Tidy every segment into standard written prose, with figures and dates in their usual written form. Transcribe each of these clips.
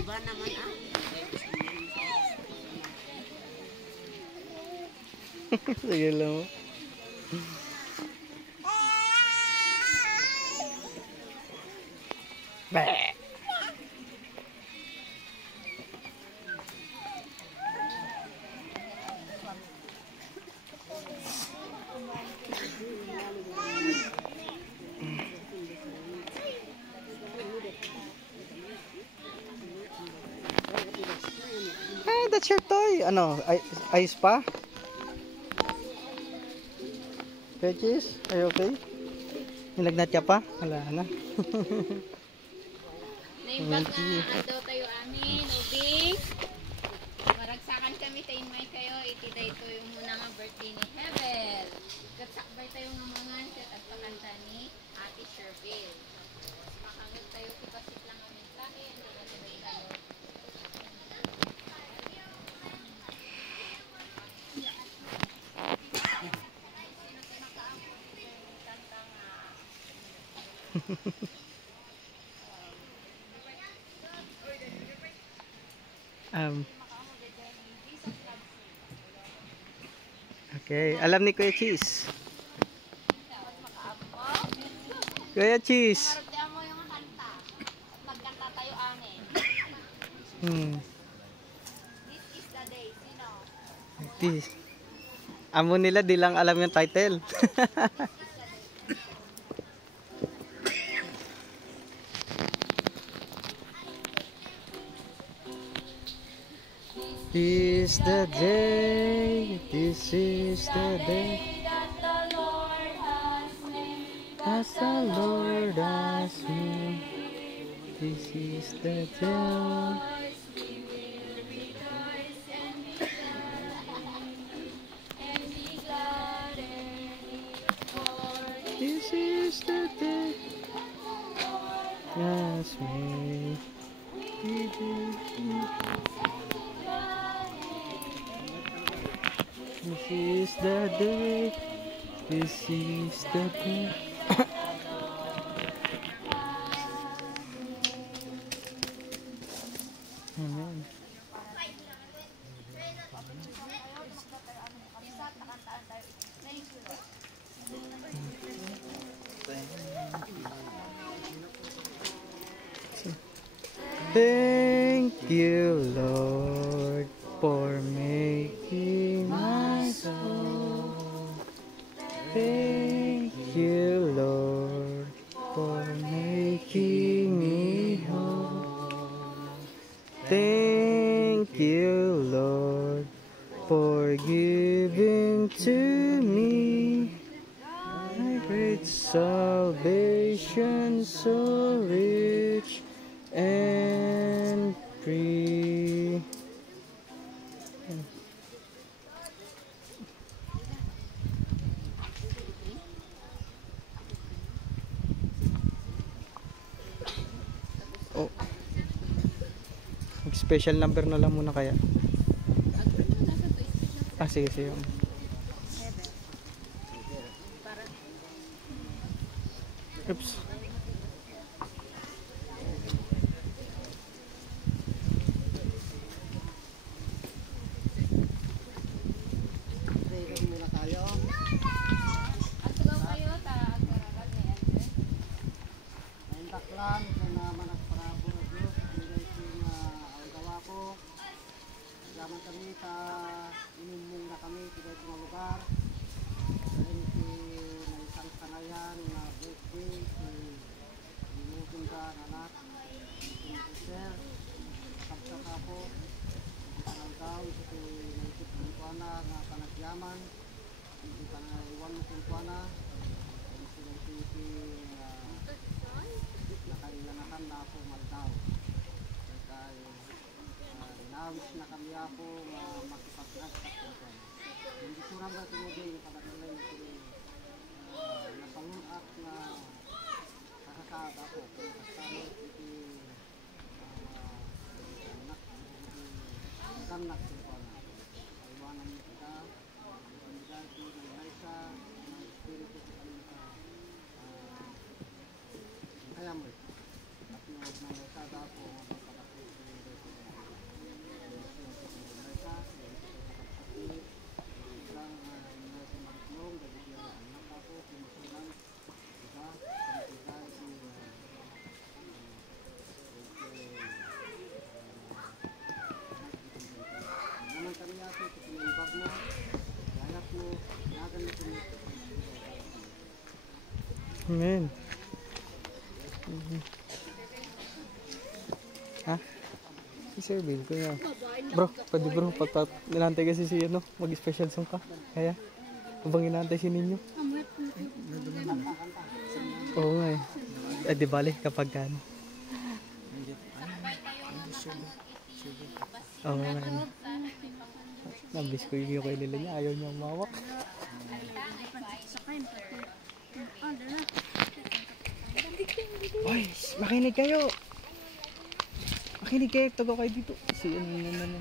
Iba naman ah. Sige lang mo. Bah! Ah, that's your toy. Ano, ice pa? Regis, are you okay? Nilagnat ka pa? Wala na. Naimbag nga ato tayo amin, ubing. Maragsakan kami tayo may kayo, itiday ito yung muna nga birthday ni Hebel. Katsakbay tayo nga mga at pakanta ni Ate Sherville. Makangit tayo, kipasit lang ang mensahe, hindi na tayo. Okay, alam ni Kuya Cheese. Kuya Cheese. Maragdaan mo yung kanta. Magkanta tayo amin. This is the day, sino? This. Amo nila di lang alam yung title. This is the day, this is the day that the Lord has made. as the Lord has made. This is the day. This is the day has made. This is the day. This is the day. Amen. Thank you, Lord, for making my soul. Thank you, Lord, for making me whole. Thank you, Lord, for giving to me my great salvation, so rich and free. Oh. Special number na lang muna kaya. Ah, sige, sige. Oops. Taklan na manak para po Diyos dili sing gawa ko. Salamat kami sa inumong na kami sa mga lugar. Dahil si may isang sanayan na birthday si Imutin ka anak si Sir kapsa po isang taon sa naisip ng kuana na panagyaman hindi pa na iwan mo kung kuana si nakailanakan na ako maldaw kaya nawis na kami ako makipag-drag sa kanya hindi ko naman tinugay yung pagkakalan na pangunat na kakasad ako kung kasama iti anak ko na iwanan mo kita pagkakasi ng Maisa ng Espiritu sa kanila kaya mo at nung nagkasada ako magpapakasad Amen. Ha? Si Sir Bill, kuya. Bro, pwede bro, nilantay kasi si ano, mag-special song ka. Kaya, habang inantay si ninyo. Oo nga eh. Eh di bali kapag ano. Oo nga eh. Nabis ko yung kay nila niya, ayaw niya umawak. Oy, makinig kayo! Makinig kayo, tago kayo dito. Si ano.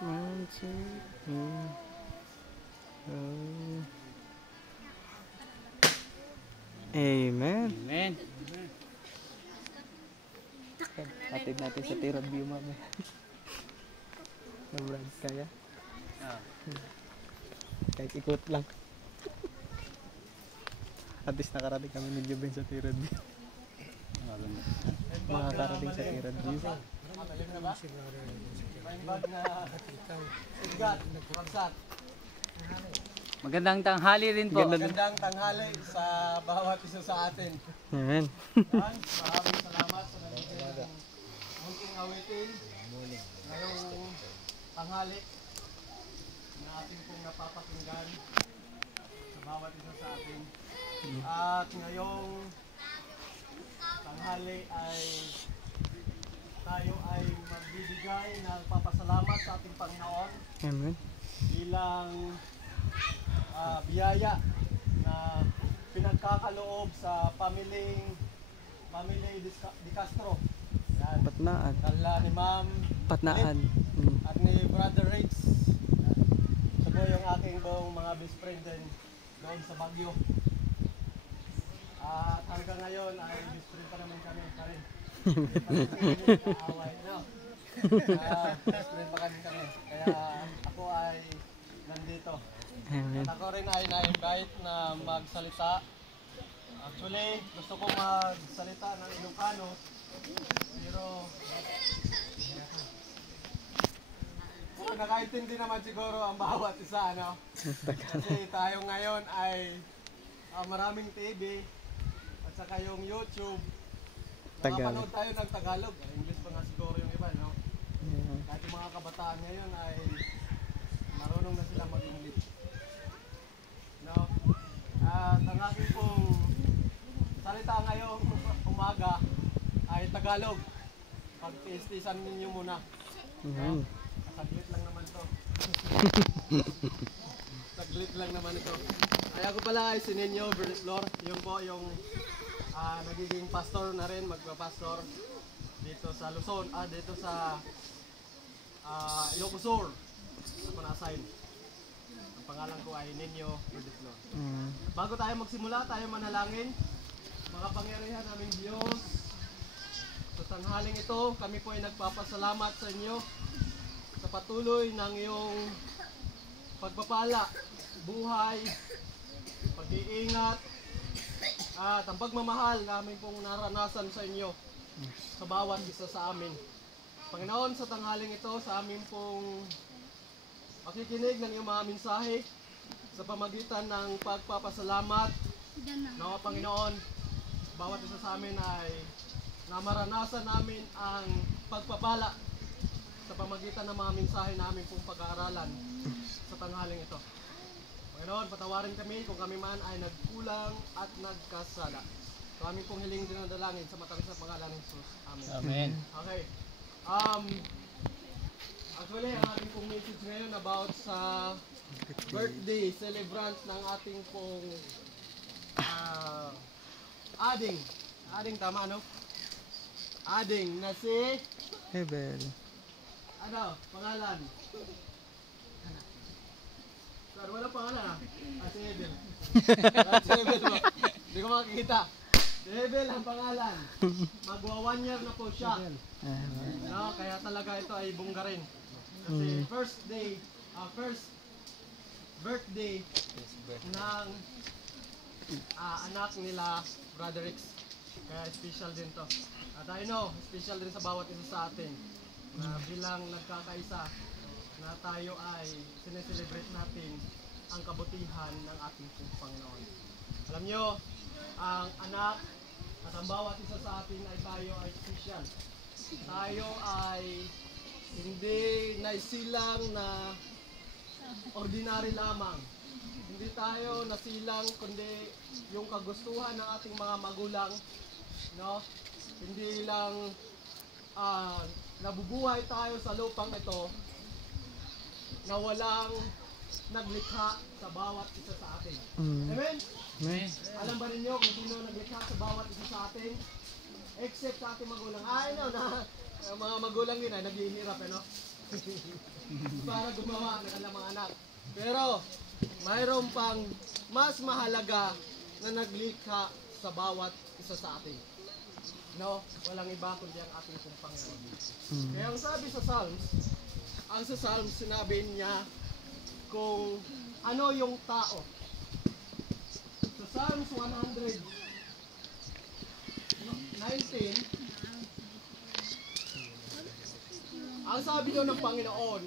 One, two, three. Amen. Amen. Hatid natin sa Tirad View mamaya. Na-vlog kaya? Kahit ikot lang. At least nakarating kami ni Jubin sa Tirad View. Makakarating sa Tirad View. Magandang tanghali rin po. Magandang tanghali sa bawat isa sa atin. Amen. Maraming salamat sa nabigyan ng munting awitin ngayong tanghali na ating pong napapakinggan sa bawat isa sa atin. At ngayong tanghali ay tayo ay magbibigay ng papasalamat sa ating Panginoon Amen. bilang biyaya na pinagkakaloob sa Family Di Castro. Yan. Patnaan. Dala ni Ma'am Patnaan. at ni Brother Riggs. Siya po yung aking buong mga best friend din doon sa Baguio. At hanggang ngayon ay best friend pa naman kami pa rin. Away, no? Best friend pa kami. Kaya ako ay nandito. Amen. At ako rin ay na-invite na magsalita. Actually, gusto ko magsalita ng Ilocano. Pero nakaintindi naman siguro ang bawat isa, ano? Kasi tayo ngayon ay maraming TV at saka yung YouTube. Tagalog. Nakapanood tayo ng Tagalog. English pa nga siguro yung iba, no? Kahit yung mga kabataan ngayon ay marunong na sila mag-English. No? At ang aking pong salita ngayong umaga ay Tagalog. pag-tiis-tiisan ninyo muna. Mhm. Saglit lang naman to. Saglit lang naman ito. Ay ako pala ay si Nenyo Bernislor. Yun po yung nagiging pastor na rin, magpa-pastor dito sa Luzon, dito sa Ilocos. Ako na-assign. Ang pangalan ko ay Nenyo Bernislor. Mhm. Bago tayo magsimula, tayo manalangin. Makapangyarihan naming Diyos. Sa tanghaling ito, kami po ay nagpapasalamat sa inyo sa patuloy ng iyong pagpapala, buhay, pag-iingat, at ang pagmamahal namin pong naranasan sa inyo sa bawat isa sa amin. Panginoon, sa tanghaling ito, sa amin pong makikinig ng iyong mga mensahe sa pamagitan ng pagpapasalamat. Nawa Panginoon, bawat isa sa amin ay namaranasan namin ang pagpapala sa pamagitan ng mga mensahe namin pong pag-aaralan sa tanghaling ito. Panginoon, patawarin kami kung kami man ay nagkulang at nagkasala. So aming pong hiling din ang dalangin sa matamis na pangalan ng Jesus. Amen. Amen. Okay. Actually, ang ating pong message ngayon about sa birthday celebrant ng ating pong ading, tama no? Ading na si, Hebel. ano, pangalan? Sir, wala pangalan si Hebel. Si Hebel mo. Hindi ko makikita. Si Hebel ang pangalan. Magwa 1 year na po siya. No, kaya talaga ito ay bungga rin. Kasi first birthday ng anak nila, Brother Rix. Kaya special din to. At I know, special din sa bawat isa sa atin. Na bilang nagkakaisa, na tayo ay sineselebrate natin ang kabutihan ng ating Panginoon. Alam nyo, ang anak at ang bawat isa sa atin ay tayo ay special. Tayo ay hindi naisilang na ordinary lamang. Hindi tayo nasilang kundi yung kagustuhan ng ating mga magulang, no? Hindi lang nabubuhay tayo sa lupang ito na walang naglikha sa bawat isa sa atin. Amen? Amen. Alam ba ninyo kung sino naglikha sa bawat isa sa atin? Except sa ating magulang. I know na mga magulang yun ay naghihirap, no? Para gumawa ng kanilang mga anak. Pero mayroon pang mas mahalaga na naglikha sa bawat isa sa atin. No, walang iba kundi ang ating pong Panginoon. Kaya ang sabi sa Psalms, sinabi niya kung ano yung tao. Sa Psalms 119, ang sabi doon ng Panginoon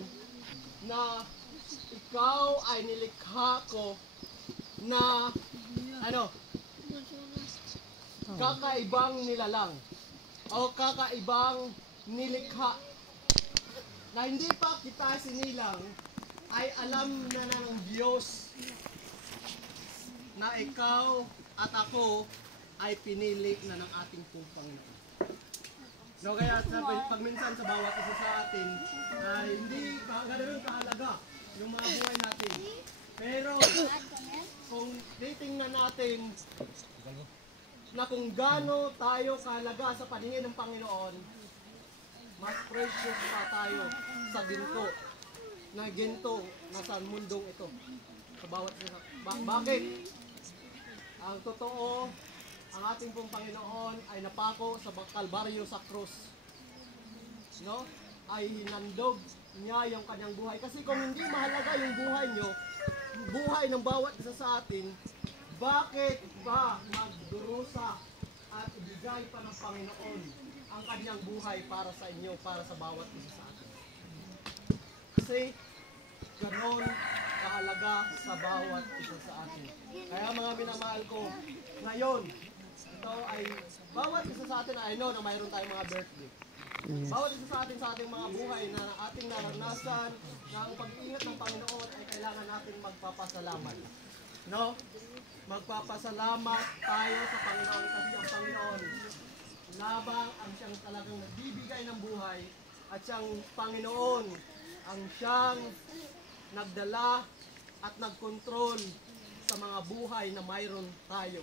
na ikaw ay nilikha ko na kakaibang nilalang o kakaibang nilikha na hindi pa kita sinilang ay alam na ng Diyos na ikaw at ako ay pinili na ng ating pong Panginoon. No, kaya pag minsan sa bawat isa sa atin ay hindi ganoon kahalaga yung mga buhay natin. Pero kung titingnan natin na kung gaano tayo kahalaga sa paningin ng Panginoon, mas precious pa tayo sa ginto na sa mundong ito. Sa bawat isa. Bakit? Ang totoo, ang ating pong Panginoon ay napako sa Kalbaryo sa krus. No? Ay hinandog niya yung kanyang buhay. Kasi kung hindi mahalaga yung buhay nyo, buhay ng bawat isa sa atin, bakit ba magdurusa at ibigay pa ng Panginoon ang kanyang buhay para sa inyo, para sa bawat isa sa atin? Kasi ganon kahalaga sa bawat isa sa atin. Kaya mga minamahal ko, ngayon, ito ay bawat isa sa atin ay na mayroon tayong mga birthday. Bawat isa sa atin sa ating mga buhay na ating naranasan na ang pag-iingat ng Panginoon ay kailangan natin magpapasalamat. No? Magpapasalamat tayo sa Panginoon kasi ang Panginoon labang ang siyang talagang nagbibigay ng buhay at siyang Panginoon ang siyang nagdala at nagkontrol sa mga buhay na mayroon tayo.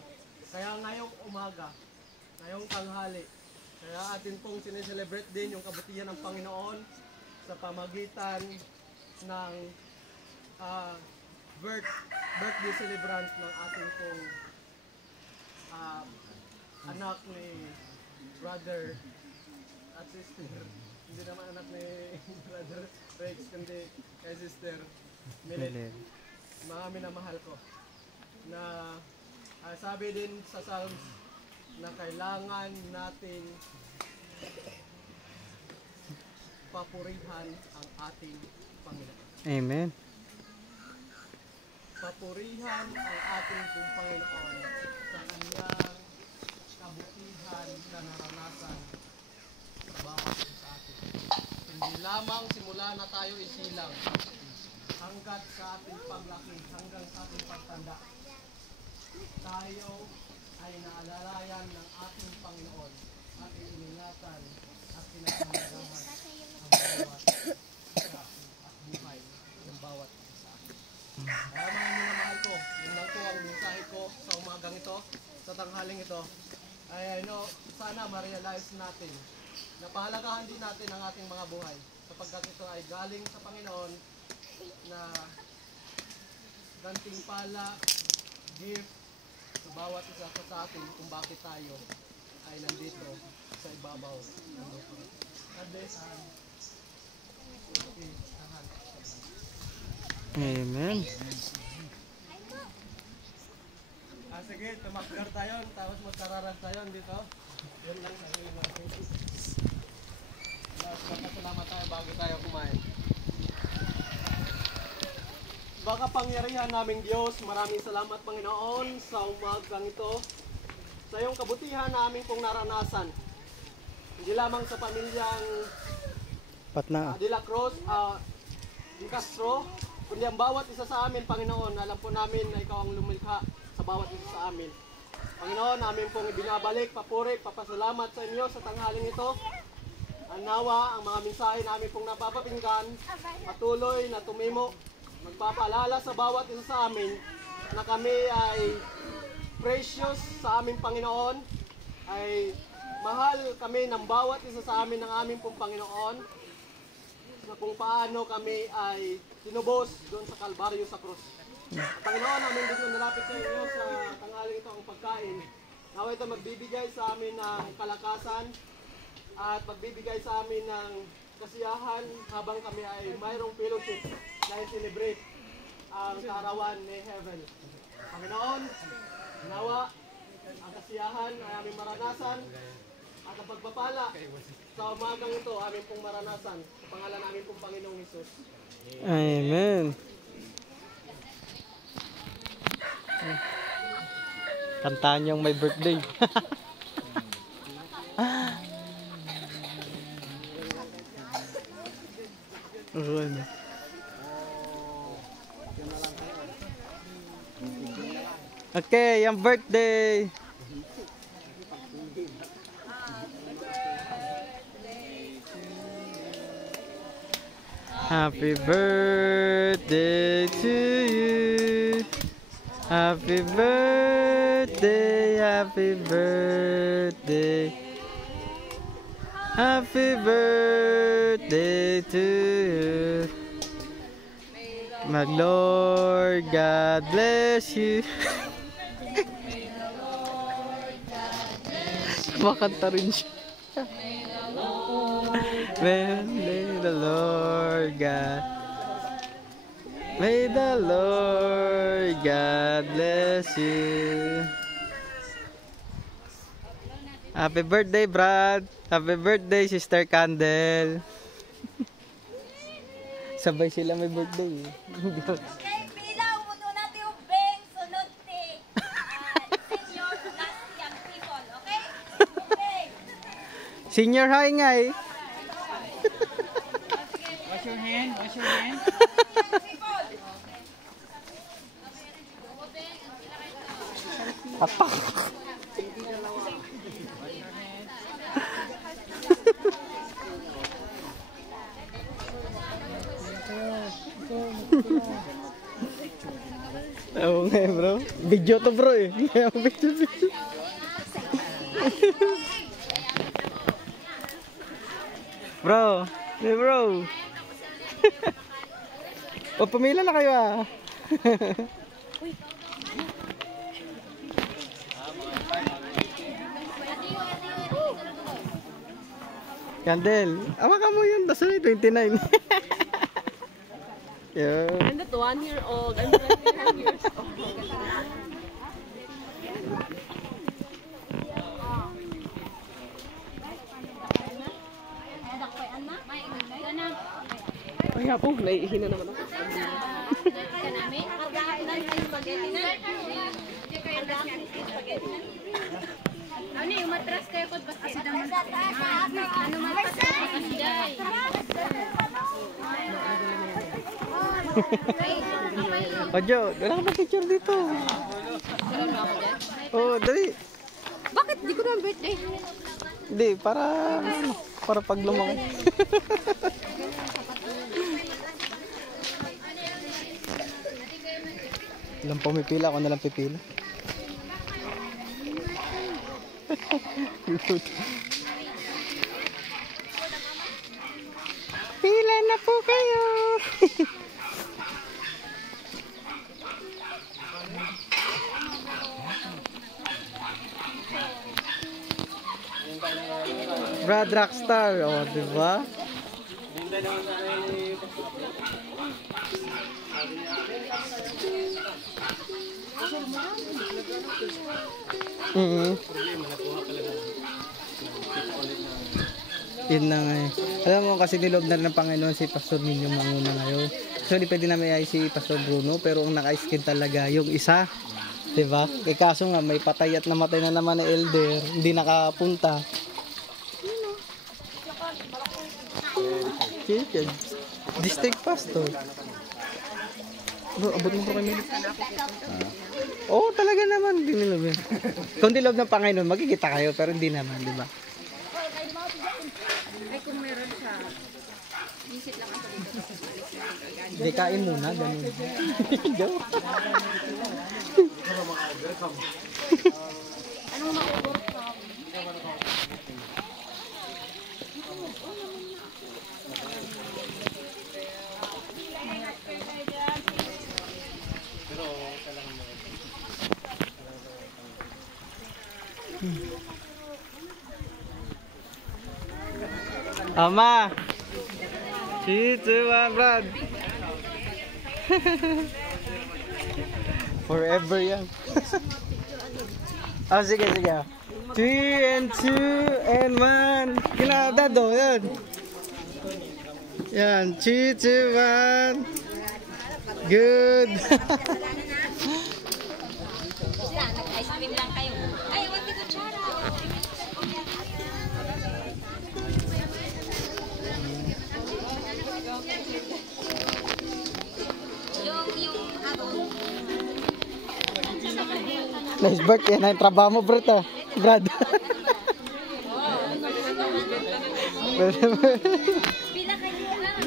Kaya ngayong umaga, ngayong tanghali, kaya atin pong sineselebrate din yung kabutihan ng Panginoon sa pamagitan ng birthday celebrant ng ating pong anak ni brother at sister. Hindi naman anak ni brother Rex, kundi kay sister Milet. Mga minamahal ko. Na sabi din sa Psalms na kailangan natin papurihan ang ating Panginoon. Amen. Papurihan ang ating Panginoon sa kanyang kabutihan na naranasan sa bawat isa sa atin. Hindi lamang simula na tayo isilang hanggat sa ating paglaki, hanggang sa ating pagtanda, tayo ay naalalayan ng ating Panginoon, ating iningatan at pinapahalagahan ang bawat isa at buhay ng bawat isa sa atin. Kaya mga minamahal ko, yun lang po ang mensahe ko sa umagang ito, sa tanghaling ito, ay sana ma-realize natin na pahalagahan din natin ang ating mga buhay sapagkat ito ay galing sa Panginoon na gantimpala, gift sa bawat isa sa atin kung bakit tayo ay nandito sa ibabaw ng lupa. God bless and Amen. sige, tumakgar tayo, tapos magkararag tayo dito. Yun lang sa iyo natin. Salamat tayo bago tayo kumain. Baka pangyarihan naming Diyos, maraming salamat Panginoon sa umagang ito. Sa iyong kabutihan namin pong naranasan. Hindi lamang sa pamilyang Patna. De La Cruz, Di Castro, kundi ang bawat isa sa amin, Panginoon, alam po namin na Ikaw ang lumikha sa bawat isa sa amin. Panginoon, namin pong ibinabalik, papuri, papasalamat sa inyo sa tanghaling ito. Ang nawa, ang mga mensahe namin pong napapakinggan, patuloy na tumimo, magpapaalala sa bawat isa sa amin na kami ay precious sa aming Panginoon, ay mahal kami ng bawat isa sa amin ng aming pong Panginoon, na kung paano kami ay tinubos doon sa Kalbaryo sa krus. Panginoon, namin dito nalapit sa inyo sa tanghaling ito ang pagkain. Nawa ito magbibigay sa amin ng kalakasan at magbibigay sa amin ng kasiyahan habang kami ay mayroong fellowship na i-celebrate ang kaarawan ni Heaven. Panginoon, nawa ang kasiyahan ay aming maranasan at ang pagpapala sa umagang ito aming pong maranasan sa pangalan namin pong Panginoong Hesus. Amen. Kantahan yung may birthday. Okay, yung birthday. Happy birthday to you. Happy birthday, happy birthday. Happy birthday to you. Lord God bless you. Makanta rin siya. May the Lord God. May the Lord God bless you. Happy birthday, Brad. Happy birthday, Sister Candle. Sabay sila may birthday. Okay, bilang muna natin yung beng, sunod ti. Senior last young people, okay? Okay. Senior high nga eh. Wash your hand, wash your hand. Papak. Oo nga eh, bro. Video to bro eh. Kaya video. Bro. Hey bro. O pumila na kayo ah. Candle. Awakan mo yun. Tapos 29. Yeah. I'm not 1 year old. I'm 21 years old. Ay, po, naiihi na naman ako. Ano yung matras kayo kung basta kasi naman. Ano matras kayo kasi day. Ojo, wala ka picture dito. Oh, dali. Bakit? Di ko na birthday. Hindi, para pag lumaki. Ilang pumipila, ako nalang pipila. Pila na po kayo. Brad Rockstar, oh, di ba? Yun na nga eh. Alam mo kasi nilob na rin ng Panginoon si Pastor Ninyo Manguna ngayon. So hindi pwede namin ay si Pastor Bruno, pero ang naka-skin talaga yung isa. Diba? Eh kaso nga may patay at namatay na naman na elder, hindi nakapunta. Chicken. District Pastor. Bro, abot mo ko kami. Oo, talaga naman. Hindi nilob yun. Kung nilob ng Panginoon, magkikita kayo, pero hindi naman, di ba? Ay kung meron siya. Visit lang ako dito. Hindi, kain muna. Ganun. Go. Anong makukurot ka? Ama. Chichuan, Brad. Forever yan. Oh, sige, sige. 3 and 2 and 1. Kinadado, yan. Yan, 3, 2, 1. Good. Nag-ice cream lang kayo. Ay, wag dito tsara. Nice birthday na yung trabaho mo, Brad. Brad. Pila kayo lang.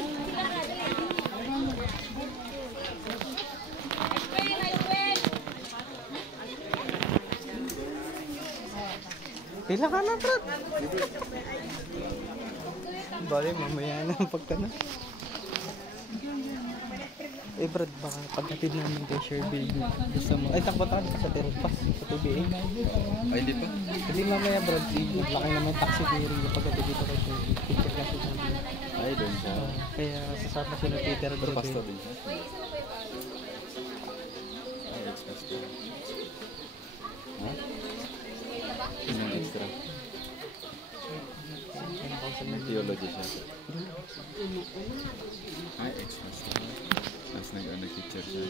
Pila ka na, Brad. Bali, mamaya na ang pagkana. Eh, Brad, baka pagkatid namin kay Sherby. Gusto mo. Ay, takbo tayo sa Terpas, sa TBA. Ay, di pa? Hindi mamaya, Brad. Laki naman taxi theory yung pagkatid dito kay Sherby. Picture kasi namin. Ay, doon siya. Kaya sasama sila Peter, Pero Brad. pastor din siya. Ay, ex-pastor. Ha? Isang extra. Theology siya. Ay, ex-pastor. Tapos nag-teacher siya.